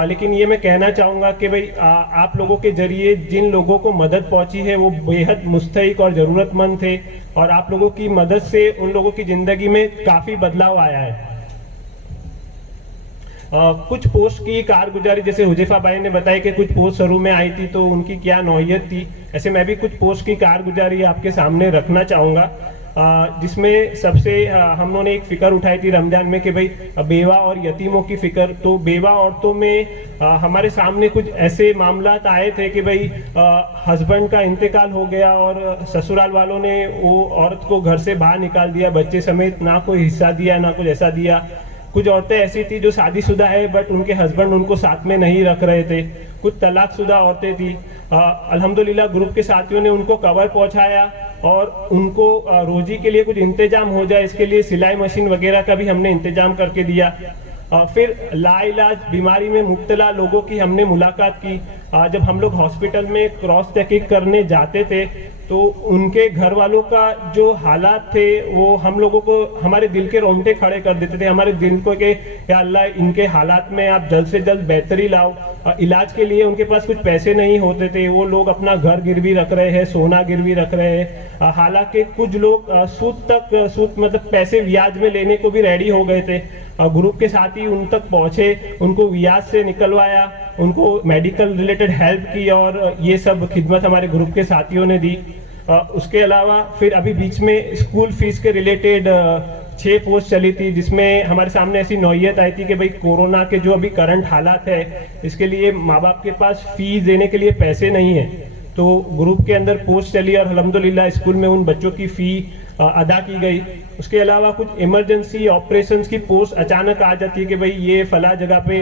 لیکن یہ میں کہنا چاہوں گا کہ بھئی آپ لوگوں کے ذریعے جن لوگوں کو مدد پہنچی ہے وہ بے حد مستحق اور ضرورت مند تھے، اور آپ لوگوں کی مدد سے ان لوگوں کی زندگی میں کافی بدلاؤ آیا ہے۔ کچھ پوسٹ کی کارگزاری، جیسے حذیفہ بھائی نے بتایا کہ کچھ پوسٹ شروع میں آئی تھی تو ان کی کیا نوعیت تھی، ایسے میں بھی کچھ پوسٹ کی کارگزاری آپ کے سامنے رکھنا چاہوں گا، جس میں سب سے ہم نے ایک فکر اٹھائی تھی رمضان میں کہ بھئی بیوہ اور یتیموں کی فکر۔ تو بیوہ عورتوں میں ہمارے سامنے کچھ ایسے معاملات آئے تھے کہ بھئی ہسبینڈ کا انتقال ہو گیا اور سسرال والوں نے وہ عورت کو گھر سے باہر نکال دیا بچے سمیت، نہ کوئی حصہ دیا نہ کچھ ایسا دیا۔ کچھ عورتیں ایسی تھی جو شادی شدہ ہے بٹ ان کے ہسبینڈ ان کو ساتھ میں نہیں رکھ رہے تھے، کچھ طلاق شدہ عورتیں تھی۔ الحمدللہ گروپ کے ساتھیوں نے ان کو کور پہنچایا اور ان کو روزی کے لیے کچھ انتظام ہو جائے اس کے لیے سلائی مشین وغیرہ کا بھی ہم نے انتظام کر کے دیا۔ پھر لا علاج بیماری میں مبتلا لوگوں کی ہم نے ملاقات کی۔ جب ہم لوگ ہاسپٹل میں کراس تحقیق کرنے جاتے تھے تو ان کے گھر والوں کا جو حالات تھے وہ ہم لوگوں کو ہمارے دل کے رونگٹے کھڑے کر دیتے تھے، ہمارے دل کو کہ یا اللہ ان کے حالات میں آپ جلد سے جلد بہتری لاؤ۔ علاج کے لیے ان کے پاس کچھ پیسے نہیں ہوتے تھے، وہ لوگ اپنا گھر گروی رکھ رہے ہیں، سونا گروی رکھ رہے ہیں، حالانکہ کچھ لوگ سود مطلب پیسے بیاج میں لینے کو بھی ریڈی ہو گئے تھے۔ گروپ کے ساتھی ان تک پہنچے، ان کو بیاج سے نکلوایا، ان کو میڈیکل ریلیٹڈ ہیلپ کی، اور یہ سب خدمت ہمارے گروپ کے ساتھیوں نے دی۔ اس کے علاوہ پھر ابھی بیچ میں اسکول فیس کے ریلیٹڈ 6 پوسٹ چلی تھی، جس میں ہمارے سامنے ایسی نوعیت آئی تھی کہ بھئی کورونا کے جو ابھی کرنٹ حالات ہے اس کے لیے ماں باپ کے پاس فیس دینے کے لیے پیسے نہیں ہیں، تو گروپ کے اندر پوسٹ چلی اور الحمدللہ اسکول میں ان بچوں کی فی ادا کی گئی۔ اس کے علاوہ کچھ ایمرجنسی آپریشنز کی پوسٹ اچانک آ جاتی ہے کہ بھئی یہ فلاں جگہ پہ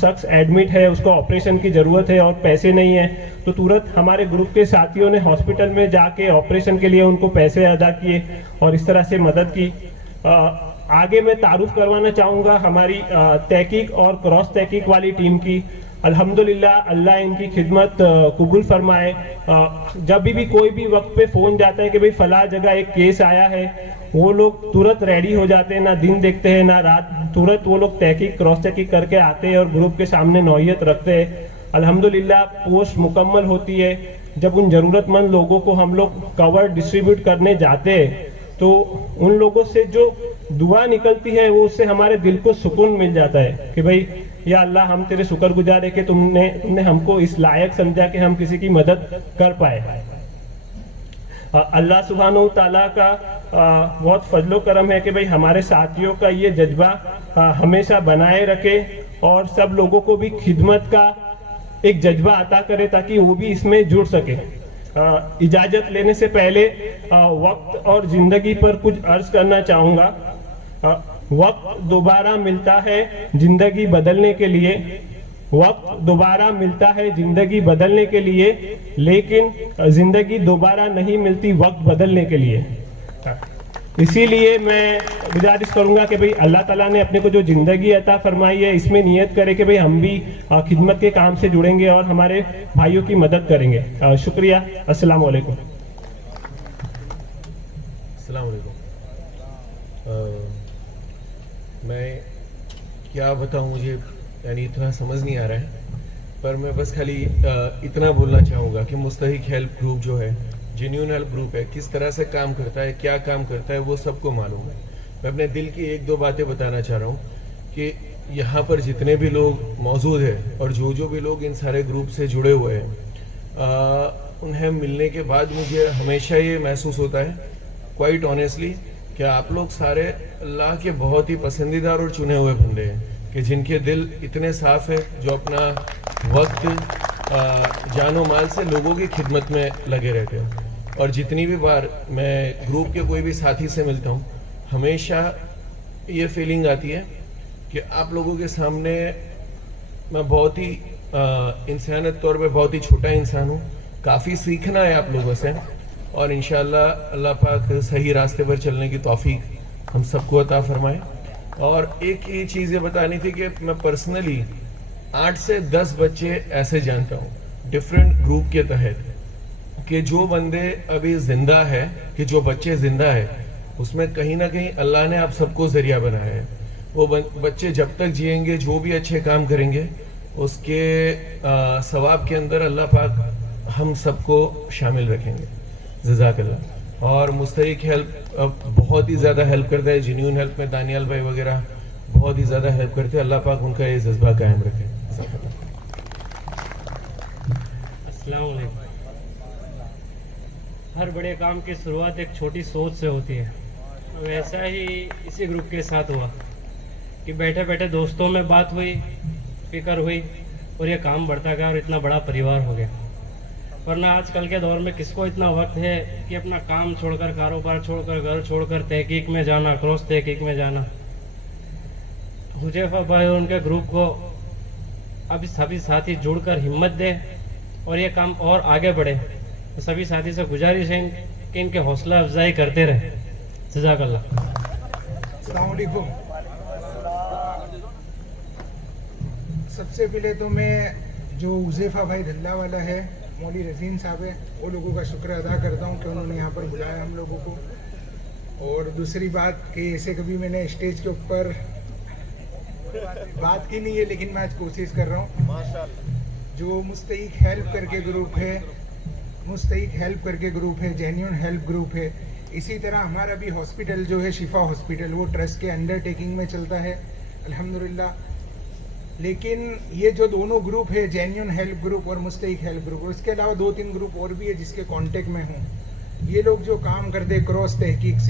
شخص ایڈمٹ ہے، اس کو آپریشن کی ضرورت ہے اور پیسے نہیں ہیں، تو تورت ہمارے گروپ کے ساتھیوں نے ہاسپٹل میں جا کے آپریشن کے لیے ان کو پیسے ادا کیے اور اس طرح سے مدد کی۔ آگے میں تعارف کروانا چاہوں گا ہماری تحقیق اور کراس تحقیق والی ٹیم کی۔ الحمدللہ اللہ ان کی خدمت قبول فرمائے۔ جب بھی کوئی بھی وقت پہ فون جاتا ہے کہ بھئی فلاں جگہ ایک کیس آیا ہے، وہ لوگ تورت ریڈی ہو جاتے ہیں، نہ دن دیکھتے ہیں نہ رات، تورت وہ لوگ تحقیق کراس تحقیق کر کے آتے ہیں اور گروپ کے سامنے نوعیت رکھتے ہیں۔ الحمدللہ پوسٹ مکمل ہوتی ہے، جب ان ضرورت مند لوگوں کو ہم لوگ کور ڈسٹریبیوٹ کرنے جاتے ہیں تو ان لوگوں سے جو دعا نکلتی ہے وہ اس سے ہمارے دل کو سکون مل جاتا ہے کہ بھئی یا اللہ ہم تیرے شکر گزار ہے کہ تم نے ہم کو اس لائق سمجھا کہ ہم کسی کی مدد کر پائے۔ اللہ سبحانہ و تعالیٰ کا بہت فضل و کرم ہے کہ بھئی ہمارے ساتھیوں کا یہ جذبہ ہمیشہ بنائے رکھے اور سب لوگوں کو بھی خدمت کا ایک جذبہ عطا کرے تاکہ وہ بھی اس میں جڑ سکے۔ اجازت لینے سے پہلے وقت اور زندگی پر کچھ عرض کرنا چاہوں گا۔ وقت دوبارہ ملتا ہے زندگی بدلنے کے لیے، وقت دوبارہ ملتا ہے زندگی بدلنے کے لیے، لیکن زندگی دوبارہ نہیں ملتی وقت بدلنے کے لیے۔ اسی لیے میں گزارش کروں گا کہ بھئی اللہ تعالیٰ نے اپنے کو جو زندگی عطا فرمائی ہے اس میں نیت کرے کہ بھئی ہم بھی خدمت کے کام سے جڑیں گے اور ہمارے بھائیوں کی مدد کریں گے۔ شکریہ۔ السلام علیکم۔ السلام علیکم۔ میں کیا بتاؤں، مجھے یعنی اتنا سمجھ نہیں آ رہا ہے، پر میں بس خالی اتنا بولنا چاہوں گا کہ مستحق ہیلپ گروپ جو ہے جینیون ہیلپ گروپ ہے، کس طرح سے کام کرتا ہے، کیا کام کرتا ہے وہ سب کو معلوم ہے۔ میں اپنے دل کی 1-2 باتیں بتانا چاہ رہا ہوں کہ یہاں پر جتنے بھی لوگ موجود ہیں اور جو بھی لوگ ان سارے گروپ سے جڑے ہوئے ہیں، انہیں ملنے کے بعد مجھے ہمیشہ یہ محسوس ہوتا ہے کوائٹ آنیسٹلی کہ آپ لوگ سارے اللہ کے بہت ہی پسندیدہ اور چنے ہوئے بندے ہیں کہ جن کے دل اتنے صاف ہے، جو اپنا وقت جان و مال سے لوگوں کی خدمت میں لگے رہتے ہیں۔ اور جتنی بھی بار میں گروپ کے کوئی بھی ساتھی سے ملتا ہوں ہمیشہ یہ فیلنگ آتی ہے کہ آپ لوگوں کے سامنے میں بہت ہی انسانیت طور پہ بہت ہی چھوٹا انسان ہوں. کافی سیکھنا ہے آپ لوگوں سے, اور انشاءاللہ اللہ پاک صحیح راستے پر چلنے کی توفیق ہم سب کو عطا فرمائے. اور ایک یہ چیز یہ بتانی تھی کہ میں پرسنلی 8 سے 10 بچے ایسے جانتا ہوں ڈفرینٹ گروپ کے تحت کہ جو بندے ابھی زندہ ہے, کہ جو بچے زندہ ہے اس میں کہیں نہ کہیں اللہ نے آپ سب کو ذریعہ بنایا ہے. وہ بچے جب تک جئیں گے, جو بھی اچھے کام کریں گے, اس کے ثواب کے اندر اللہ پاک ہم سب کو شامل رکھیں گے. جزاک اللہ. اور مستحق ہیلپ بہت ہی زیادہ ہیلپ کرتا ہے, جینیون ہیلپ میں دانیال بھائی وغیرہ بہت ہی زیادہ ہیلپ کرتے ہیں. اللہ پاک ان کا یہ جذبہ قائم رکھے. جزاک اللہ. السلام علیکم. ہر بڑے کام کی شروعات ایک چھوٹی سوچ سے ہوتی ہے. ویسا ہی اسی گروپ کے ساتھ ہوا کہ بیٹھے بیٹھے دوستوں میں بات ہوئی, فکر ہوئی, اور یہ کام بڑھتا گیا اور اتنا بڑا پریوار ہو گیا. ورنہ آج کل کے دور میں کس کو اتنا وقت ہے کہ اپنا کام چھوڑ کر, کاروبار چھوڑ کر, گھر چھوڑ کر تحقیق میں جانا, کراس تحقیق میں جانا. حذیفہ بھائی اور ان کے گروپ کو اب سبھی ساتھی جڑ کر ہمت دے اور یہ کام اور آگے بڑھے. تو سبھی ساتھی سے گزارش ہے کہ ان کے حوصلہ افزائی کرتے رہے. جزاک اللہ. السلام علیکم. سب سے پہلے تو میں جو حذیفہ بھائی دھلا والا ہے, مولوی رزین صاحب ہے, وہ لوگوں کا شکر ادا کرتا ہوں کہ انہوں نے یہاں پر بلایا ہم لوگوں کو. اور دوسری بات کہ ایسے کبھی میں نے اسٹیج کے اوپر بات کی نہیں ہے, لیکن میں آج کوشش کر رہا ہوں. جو مستحق ہیلپ کر کے گروپ ہے, مستحق ہیلپ کر کے گروپ ہے, جینیون ہیلپ گروپ ہے. اسی طرح ہمارا بھی ہاسپٹل جو ہے شفا ہاسپٹل, وہ ٹرسٹ کے انڈر ٹیکنگ میں چلتا ہے الحمدللہ. لیکن یہ جو دونوں گروپ ہے, جینیون ہیلپ گروپ اور مستحق ہیلپ گروپ, اور اس کے علاوہ 2-3 گروپ اور بھی ہے جس کے کانٹیکٹ میں ہوں. یہ لوگ جو کام کرتے کراس تحقیق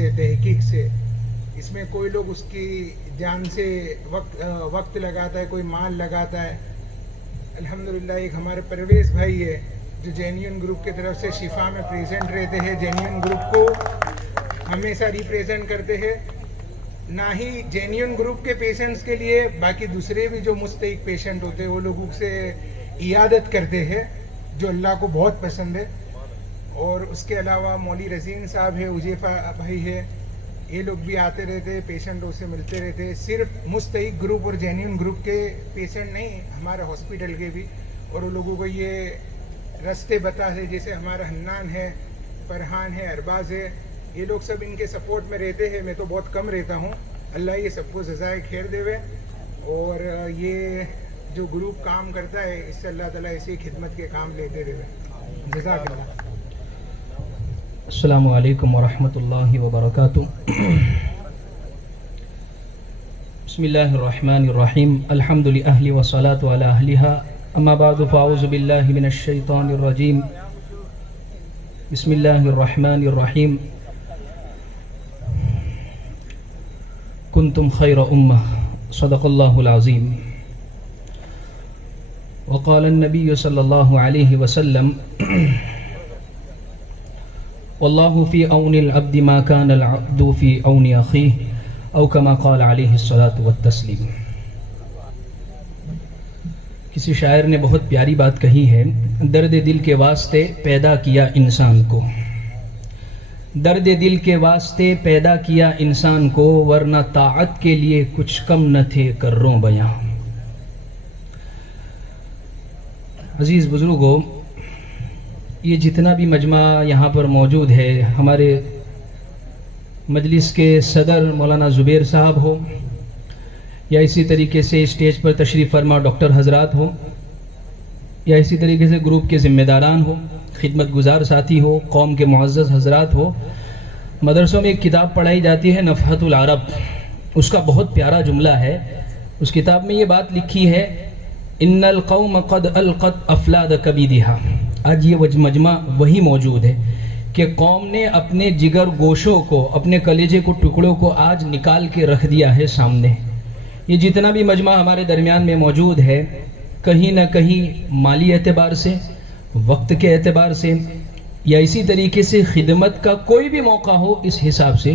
سے, اس میں کوئی لوگ اس کی جان سے وقت لگاتا ہے, کوئی مال لگاتا ہے. الحمدللہ ایک ہمارے پرویز بھائی ہے جو جینیون گروپ کی طرف سے شفا میں پریزنٹ رہتے ہیں, جینیون گروپ کو ہمیشہ ریپریزنٹ کرتے ہیں. نہ ہی جینیون گروپ کے پیشنٹس کے لیے, باقی دوسرے بھی جو مستحق پیشنٹ ہوتے ہیں وہ لوگوں سے عیادت کرتے ہیں, جو اللہ کو بہت پسند ہے. اور اس کے علاوہ مولوی رزین صاحب ہے, حذیفہ بھائی ہے, یہ لوگ بھی آتے رہتے, پیشنٹوں سے ملتے رہتے. صرف مستحق گروپ اور جینیون گروپ کے پیشنٹ نہیں, ہمارے ہاسپٹل کے بھی, اور وہ لوگوں کو یہ راستے بتاتے, جیسے ہمارا حنان ہے, فرحان ہے, ارباز ہے, یہ لوگ سب ان کے سپورٹ میں رہتے ہیں. میں تو بہت کم رہتا ہوں. اللہ یہ سب کو جزائے خیر دے. اور یہ جو گروپ کام کرتا ہے, اس سے اللہ تعالیٰ ایسی خدمت کے کام لیتے رہے. جزاک اللہ. السلام علیکم ورحمۃ اللہ وبرکاتہ. بسم اللہ الرحمن الرحیم. الحمد للہ والصلاة علی اہلہا. اما بعد فاعوذ باللہ من الشیطان الرجیم. بسم اللہ الرحمن الرحیم. کنتم خیر امہ صدق اللہ العظیم. وقال النبی صلی اللہ علیہ وسلم واللہ فی عون العبد ما کان العبد فی عون اخیہ او کما قال علیہ الصلاۃ والتسلیم. کسی شاعر نے بہت پیاری بات کہی ہے, درد دل کے واسطے پیدا کیا انسان کو, درد دل کے واسطے پیدا کیا انسان کو, ورنہ طاعت کے لیے کچھ کم نہ تھے کروں بیاں. عزیز بزرگوں, یہ جتنا بھی مجمع یہاں پر موجود ہے, ہمارے مجلس کے صدر مولانا زبیر صاحب ہو, یا اسی طریقے سے اسٹیج پر تشریف فرما ڈاکٹر حضرات ہو, یا اسی طریقے سے گروپ کے ذمہ داران ہو, خدمت گزار ساتھی ہو, قوم کے معزز حضرات ہو. مدرسوں میں ایک کتاب پڑھائی جاتی ہے نفحۃ العرب, اس کا بہت پیارا جملہ ہے. اس کتاب میں یہ بات لکھی ہے, ان القوم قد القت افلاد کبیدہا. آج یہ مجمع وہی موجود ہے کہ قوم نے اپنے جگر گوشوں کو, اپنے کلیجے کو, ٹکڑوں کو آج نکال کے رکھ دیا ہے سامنے. یہ جتنا بھی مجمع ہمارے درمیان میں موجود ہے, کہیں نہ کہیں مالی اعتبار سے, وقت کے اعتبار سے, یا اسی طریقے سے خدمت کا کوئی بھی موقع ہو, اس حساب سے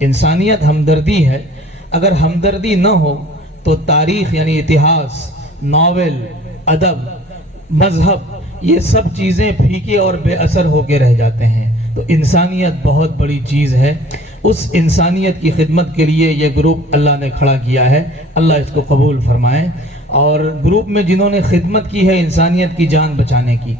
انسانیت ہمدردی ہے. اگر ہمدردی نہ ہو تو تاریخ یعنی اتہاس، ناول، ادب، مذہب، یہ سب چیزیں پھیکے اور بے اثر ہو کے رہ جاتے ہیں. تو انسانیت بہت بڑی چیز ہے. اس انسانیت کی خدمت کے لیے یہ گروپ اللہ نے کھڑا کیا ہے. اللہ اس کو قبول فرمائے. اور گروپ میں جنہوں نے خدمت کی ہے انسانیت کی جان بچانے کی،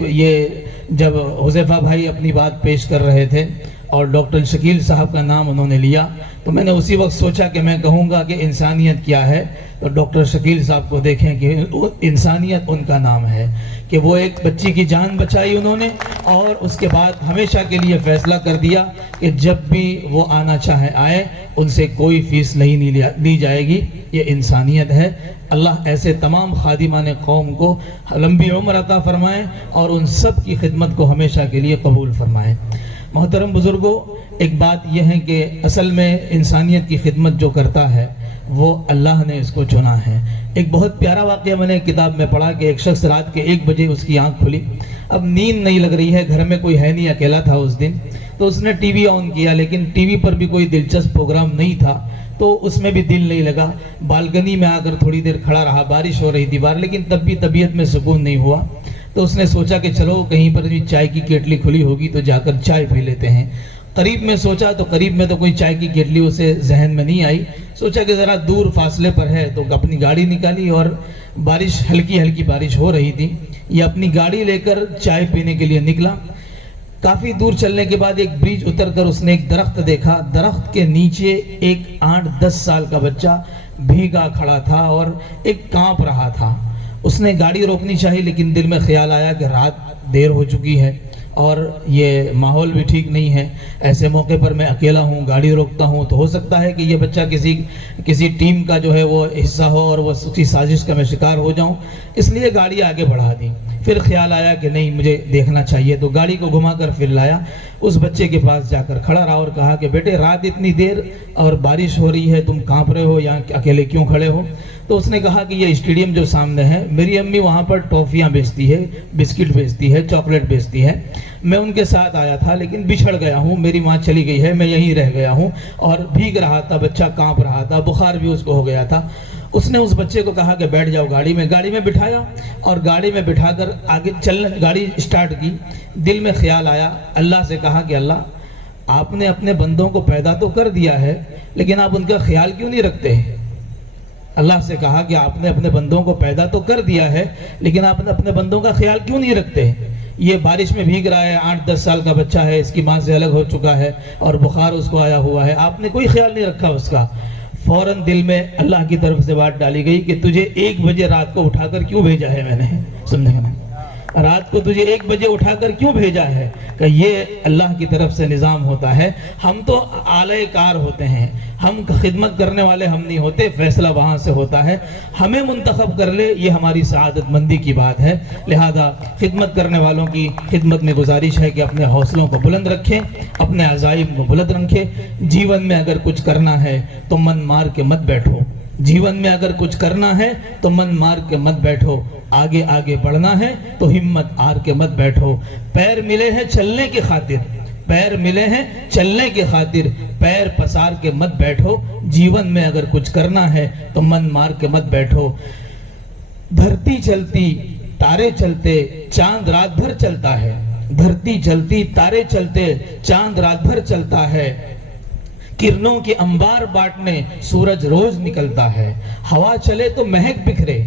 یہ جب حذیفہ بھائی اپنی بات پیش کر رہے تھے اور ڈاکٹر شکیل صاحب کا نام انہوں نے لیا، تو میں نے اسی وقت سوچا کہ میں کہوں گا کہ انسانیت کیا ہے. تو ڈاکٹر شکیل صاحب کو دیکھیں کہ انسانیت ان کا نام ہے کہ وہ ایک بچی کی جان بچائی انہوں نے، اور اس کے بعد ہمیشہ کے لیے فیصلہ کر دیا کہ جب بھی وہ آنا چاہے آئے، ان سے کوئی فیس نہیں لی جائے گی. یہ انسانیت ہے. اللہ ایسے تمام خادمان قوم کو لمبی عمر عطا فرمائے اور ان سب کی خدمت کو ہمیشہ کے لیے قبول فرمائے. محترم بزرگوں، ایک بات یہ ہے کہ اصل میں انسانیت کی خدمت جو کرتا ہے وہ اللہ نے اس کو چنا ہے. ایک بہت پیارا واقعہ میں نے کتاب میں پڑھا کہ ایک شخص رات کے 1 بجے اس کی آنکھ کھلی. اب نیند نہیں لگ رہی ہے، گھر میں کوئی ہے نہیں، اکیلا تھا اس دن. تو اس نے ٹی وی آن کیا، لیکن ٹی وی پر بھی کوئی دلچسپ پروگرام نہیں تھا، تو اس میں بھی دل نہیں لگا. بالکنی میں آ کر تھوڑی دیر کھڑا رہا. بارش ہو رہی تھی باہر، لیکن تب بھی طبیعت میں سکون نہیں ہوا. تو اس نے سوچا کہ چلو کہیں پر بھی چائے کی کیٹلی کھلی ہوگی تو جا کر چائے پی لیتے ہیں. قریب میں سوچا تو قریب میں تو کوئی چائے کی کیٹلی اسے ذہن میں نہیں آئی. سوچا کہ ذرا دور فاصلے پر ہے، تو اپنی گاڑی نکالی اور بارش ہلکی ہلکی بارش ہو رہی تھی. یہ اپنی گاڑی لے کر چائے پینے کے لیے نکلا. کافی دور چلنے کے بعد ایک برج اتر کر اس نے ایک درخت دیکھا. درخت کے نیچے ایک 8-10 سال کا بچہ بھیگا کھڑا تھا اور ایک کانپ رہا تھا. اس نے گاڑی روکنی چاہی، لیکن دل میں خیال آیا کہ رات دیر ہو چکی ہے اور یہ ماحول بھی ٹھیک نہیں ہے. ایسے موقع پر میں اکیلا ہوں، گاڑی روکتا ہوں تو ہو سکتا ہے کہ یہ بچہ کسی ٹیم کا جو ہے وہ حصہ ہو اور وہ کسی سازش کا میں شکار ہو جاؤں. اس لیے گاڑی آگے بڑھا دی. پھر خیال آیا کہ نہیں، مجھے دیکھنا چاہیے. تو گاڑی کو گھما کر پھر لایا، اس بچے کے پاس جا کر کھڑا رہا اور کہا کہ بیٹے رات اتنی دیر اور بارش ہو رہی ہے، تم کانپ رہے ہو، یہاں اکیلے کیوں کھڑے ہو؟ تو اس نے کہا کہ یہ اسٹیڈیم جو سامنے ہے، میری امی وہاں پر ٹافیاں بیچتی ہے، بسکٹ بیچتی ہے، چاکلیٹ بیچتی ہے. میں ان کے ساتھ آیا تھا لیکن بچھڑ گیا ہوں، میری ماں چلی گئی ہے، میں یہیں رہ گیا ہوں. اور بھیگ رہا تھا بچہ، کانپ رہا تھا، بخار بھی اس کو ہو گیا تھا. اس نے اس بچے کو کہا کہ بیٹھ جاؤ گاڑی میں بٹھایا اور گاڑی میں بٹھا کر آگے گاڑی اسٹارٹ کی. دل میں خیال آیا، اللہ سے کہا کہ اللہ، آپ نے اپنے بندوں کو پیدا تو کر دیا ہے، لیکن آپ ان کا خیال کیوں نہیں رکھتے ہیں؟ اللہ سے کہا کہ آپ نے اپنے بندوں کو پیدا تو کر دیا ہے، لیکن آپ اپنے بندوں کا خیال کیوں نہیں رکھتے ہیں؟ یہ بارش میں بھیگ رہا ہے، 8-10 سال کا بچہ ہے، اس کی ماں سے الگ ہو چکا ہے اور بخار اس کو آیا ہوا ہے، آپ نے کوئی خیال نہیں رکھا اس کا. فوراً دل میں اللہ کی طرف سے بات ڈالی گئی کہ تجھے 1 بجے رات کو اٹھا کر کیوں بھیجا ہے میں نے؟ سمجھے گا نا؟ رات کو تجھے 1 بجے اٹھا کر کیوں بھیجا ہے؟ کہ یہ اللہ کی طرف سے نظام ہوتا ہے. ہم تو آلہ کار ہوتے ہیں، ہم خدمت کرنے والے ہم نہیں ہوتے. فیصلہ وہاں سے ہوتا ہے، ہمیں منتخب کر لے، یہ ہماری سعادت مندی کی بات ہے. لہذا خدمت کرنے والوں کی خدمت میں گزارش ہے کہ اپنے حوصلوں کو بلند رکھیں، اپنے عزائم کو بلند رکھیں. جیون میں اگر کچھ کرنا ہے تو من مار کے مت بیٹھو. جیون میں اگر کچھ کرنا ہے تو من مار کے مت بیٹھو. آگے آگے بڑھنا ہے تو ہمت ہار کے مت بیٹھو. پیر ملے ہیں چلنے کی خاطر، پیر ملے ہیں چلنے کی خاطر، پیر پسار کے مت بیٹھو. جیون میں اگر کچھ کرنا ہے تو من مار کے مت بیٹھو. دھرتی چلتی تارے چلتے چاند رات بھر چلتا ہے. دھرتی چلتی تارے چلتے چاند رات بھر چلتا ہے. کرنوں کے انبار بانٹنے سورج روز نکلتا ہے. ہوا چلے تو مہک بکھرے،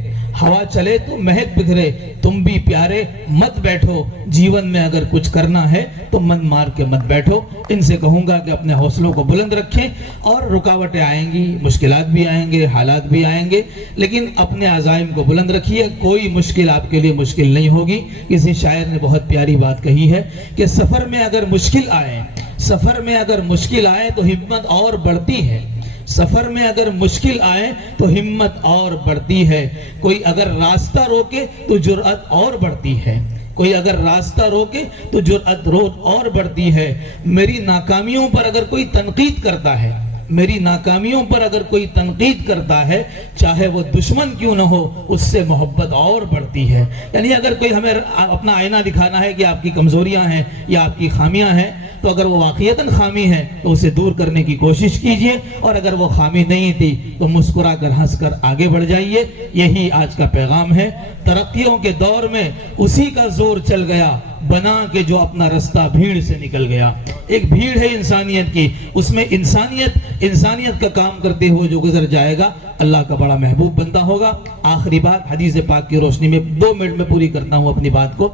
ہوا چلے تو مہک بکھرے. تم بھی پیارے مت بیٹھو. جیون میں اگر کچھ کرنا ہے تو من مار کے مت بیٹھو. ان سے کہوں گا کہ اپنے حوصلوں کو بلند رکھیں. اور رکاوٹیں آئیں گی، مشکلات بھی آئیں گے، حالات بھی آئیں گے، لیکن اپنے عزائم کو بلند رکھیے. کوئی مشکل آپ کے لیے مشکل نہیں ہوگی. کسی شاعر نے بہت پیاری بات کہی ہے کہ سفر میں اگر مشکل آئے، سفر میں اگر مشکل آئے تو ہمت اور بڑھتی ہے. سفر میں اگر مشکل آئے تو ہمت اور بڑھتی ہے. کوئی اگر راستہ روکے تو جرأت اور بڑھتی ہے. کوئی اگر راستہ روکے تو جرأت اور بڑھتی ہے. میری ناکامیوں پر اگر کوئی تنقید کرتا ہے، میری ناکامیوں پر اگر کوئی تنقید کرتا ہے، چاہے وہ دشمن کیوں نہ ہو، اس سے محبت اور بڑھتی ہے. یعنی اگر کوئی ہمیں اپنا آئینہ دکھانا ہے کہ آپ کی کمزوریاں ہیں یا آپ کی خامیاں ہیں، تو اگر وہ واقعتاً خامی ہے تو اسے دور کرنے کی کوشش کیجئے، اور اگر وہ خامی نہیں تھی تو مسکرا کر ہنس کر آگے بڑھ جائیے. یہی آج کا پیغام ہے. ترقیوں کے دور میں اسی کا زور چل گیا بنا کہ جو اپنا رستہ بھیڑ سے نکل گیا. ایک بھیڑ ہے انسانیت کی، اس میں انسانیت کا کام کرتے ہوئے جو گزر جائے گا اللہ کا بڑا محبوب بندہ ہوگا. آخری بات حدیث پاک کی روشنی میں 2 منٹ میں پوری کرتا ہوں اپنی بات کو.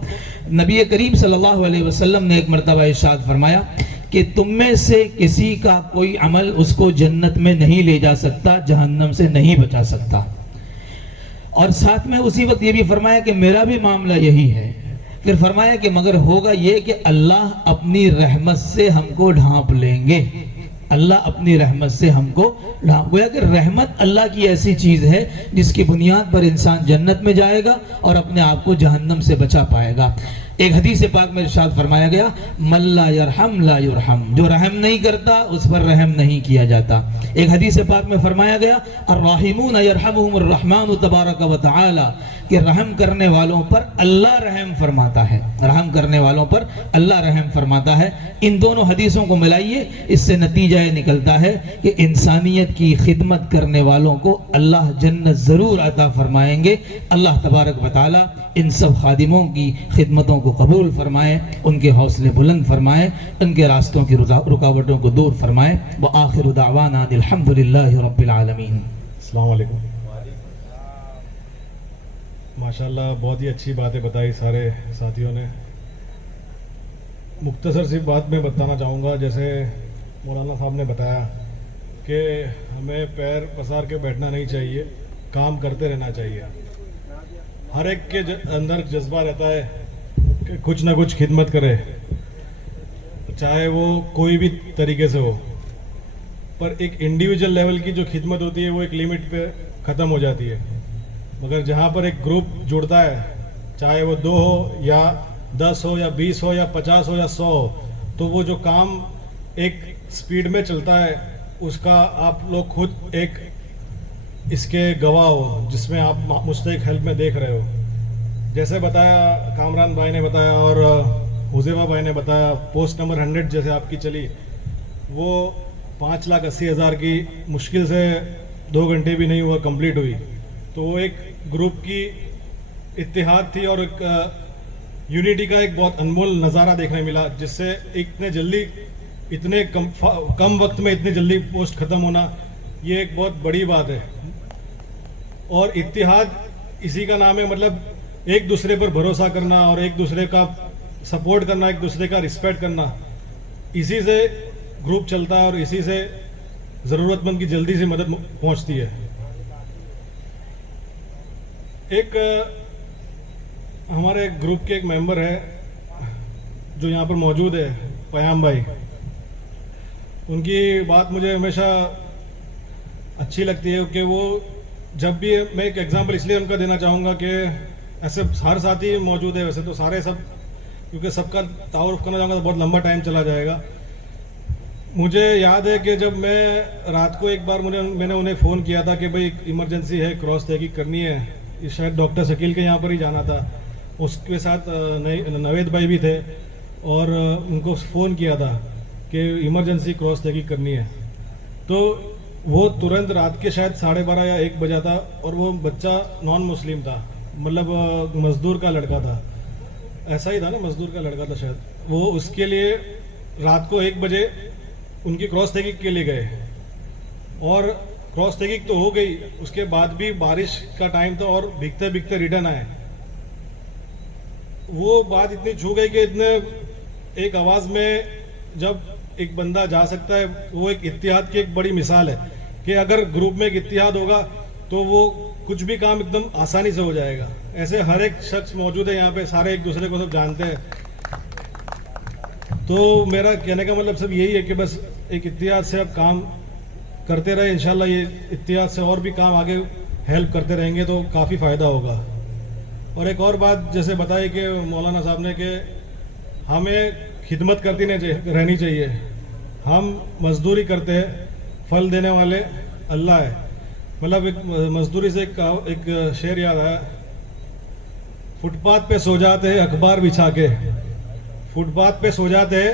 نبی کریم صلی اللہ علیہ وسلم نے ایک مرتبہ ارشاد فرمایا کہ تم میں سے کسی کا کوئی عمل اس کو جنت میں نہیں لے جا سکتا، جہنم سے نہیں بچا سکتا. اور ساتھ میں اسی وقت یہ بھی فرمایا کہ میرا بھی معاملہ یہی ہے. پھر فرمایا کہ مگر ہوگا یہ کہ اللہ اپنی رحمت سے ہم کو ڈھانپ لیں گے. اللہ اپنی رحمت سے ہم کو ڈھانپ. گویا کہ رحمت اللہ کی ایسی چیز ہے جس کی بنیاد پر انسان جنت میں جائے گا اور اپنے آپ کو جہنم سے بچا پائے گا. ایک حدیث پاک میں ارشاد فرمایا گیا من لا یرحم لا یرحم، جو رحم نہیں کرتا اس پر رحم نہیں کیا جاتا. ایک حدیث پاک میں فرمایا گیا الراحمون یرحمهم الرحمن تبارک و تعالی، کہ رحم کرنے والوں پر اللہ رحم فرماتا ہے. رحم کرنے والوں پر اللہ رحم فرماتا ہے. ان دونوں حدیثوں کو ملائیے، اس سے نتیجہ یہ نکلتا ہے کہ انسانیت کی خدمت کرنے والوں کو اللہ جنت ضرور عطا فرمائیں گے. اللہ تبارک و تعالی ان سب خادموں کی خدمتوں کو قبول فرمائے، ان کے حوصلے بلند فرمائے، ان کے راستوں کی رکاوٹوں کو دور فرمائے. وآخر دعوانا الحمدللہ رب العالمین. السلام علیکم. ماشاءاللہ بہت ہی اچھی باتیں بتائی سارے ساتھیوں نے. مختصر سی بات میں بتانا چاہوں گا. جیسے مولانا صاحب نے بتایا کہ ہمیں پیر پسار کے بیٹھنا نہیں چاہیے، کام کرتے رہنا چاہیے. ہر ایک کے اندر جذبہ رہتا ہے کہ کچھ نہ کچھ خدمت کرے، چاہے وہ کوئی بھی طریقے سے ہو. پر ایک انڈیویجول لیول کی جو خدمت ہوتی ہے وہ ایک لمٹ پہ ختم ہو جاتی ہے. مگر جہاں پر ایک گروپ جڑتا ہے، چاہے وہ 2 ہو یا 10 ہو یا 20 ہو یا 50 ہو یا 100 ہو، تو وہ جو کام ایک سپیڈ میں چلتا ہے اس کا آپ لوگ خود ایک اس کے گواہ ہو، جس میں آپ مستحق ہیلپ میں دیکھ رہے ہو. جیسے بتایا کامران بھائی نے بتایا اور حذیفہ بھائی نے بتایا، پوسٹ نمبر 100 جیسے آپ کی چلی، وہ 5,80,000 کی مشکل سے 2 گھنٹے بھی نہیں ہوا کمپلیٹ ہوئی. تو وہ ایک گروپ کی اتحاد تھی اور ایک یونٹی کا ایک بہت انمول نظارہ دیکھنے ملا، جس سے اتنے کم وقت میں اتنی جلدی پوسٹ ختم ہونا یہ ایک بہت بڑی بات ہے. اور اتحاد اسی کا نام ہے، مطلب ایک دوسرے پر بھروسہ کرنا اور ایک دوسرے کا سپورٹ کرنا، ایک دوسرے کا رسپیکٹ کرنا. اسی سے گروپ چلتا ہے اور اسی سے ضرورت مند کی جلدی سے مدد پہنچتی ہے. ایک ہمارے گروپ کے ایک ممبر ہے جو یہاں پر موجود ہے، پیام بھائی. ان کی بات مجھے ہمیشہ اچھی لگتی ہے کہ وہ جب بھی، میں ایک ایگزامپل اس لیے ان کا دینا چاہوں گا کہ ایسے ہر ساتھی موجود ہے، ویسے تو سارے سب، کیونکہ سب کا تعارف کرنا چاہوں گا تو بہت لمبا ٹائم چلا جائے گا. مجھے یاد ہے کہ جب میں رات کو ایک بار میں نے انہیں فون کیا تھا کہ بھائی ایمرجنسی ہے، کراس تحقیق کرنی ہے. شاید ڈاکٹر شکیل کے یہاں پر ہی جانا تھا. اس کے ساتھ نوید بھائی بھی تھے اور ان کو فون کیا تھا کہ ایمرجنسی کراس تحقیق کرنی ہے. تو وہ ترنت رات کے شاید 12:30 یا 1 بجا تھا اور وہ بچہ نان مسلم تھا، مطلب مزدور کا لڑکا تھا، ایسا ہی تھا نا، مزدور کا لڑکا تھا شاید. وہ اس کے لیے رات کو 1 بجے ان کی کراس تحقیق کے لیے گئے اور کراس تحقیق تو ہو گئی. اس کے بعد بھی بارش کا ٹائم تھا اور بھیگتے بھیگتے ریٹرن آئے. وہ بات اتنی چھو گئی کہ اتنے ایک آواز میں جب ایک بندہ جا سکتا ہے، وہ ایک اتحاد کی ایک بڑی مثال ہے کہ اگر گروپ میں ایک اتحاد ہوگا تو وہ کچھ بھی کام ایک دم آسانی سے ہو جائے گا. ایسے ہر ایک شخص موجود ہے یہاں پہ، سارے ایک دوسرے کو سب جانتے ہیں. تو میرا کہنے کا مطلب سب یہی ہے کہ بس ایک اتحاد سے اب کام کرتے رہے. انشاءاللہ یہ اتحاد سے اور بھی کام آگے ہیلپ کرتے رہیں گے تو کافی فائدہ ہوگا. اور ایک اور بات جیسے بتائی کہ مولانا صاحب نے کہ ہمیں خدمت کرتی رہنی چاہیے. ہم مزدوری کرتے ہیں، پھل دینے والے اللہ ہے. مطلب ایک مزدوری سے ایک شعر یاد آیا، فٹ پاتھ پہ سو جاتے ہیں اخبار بچھا کے، فٹ پاتھ پہ سو جاتے ہیں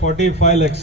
45 lakhs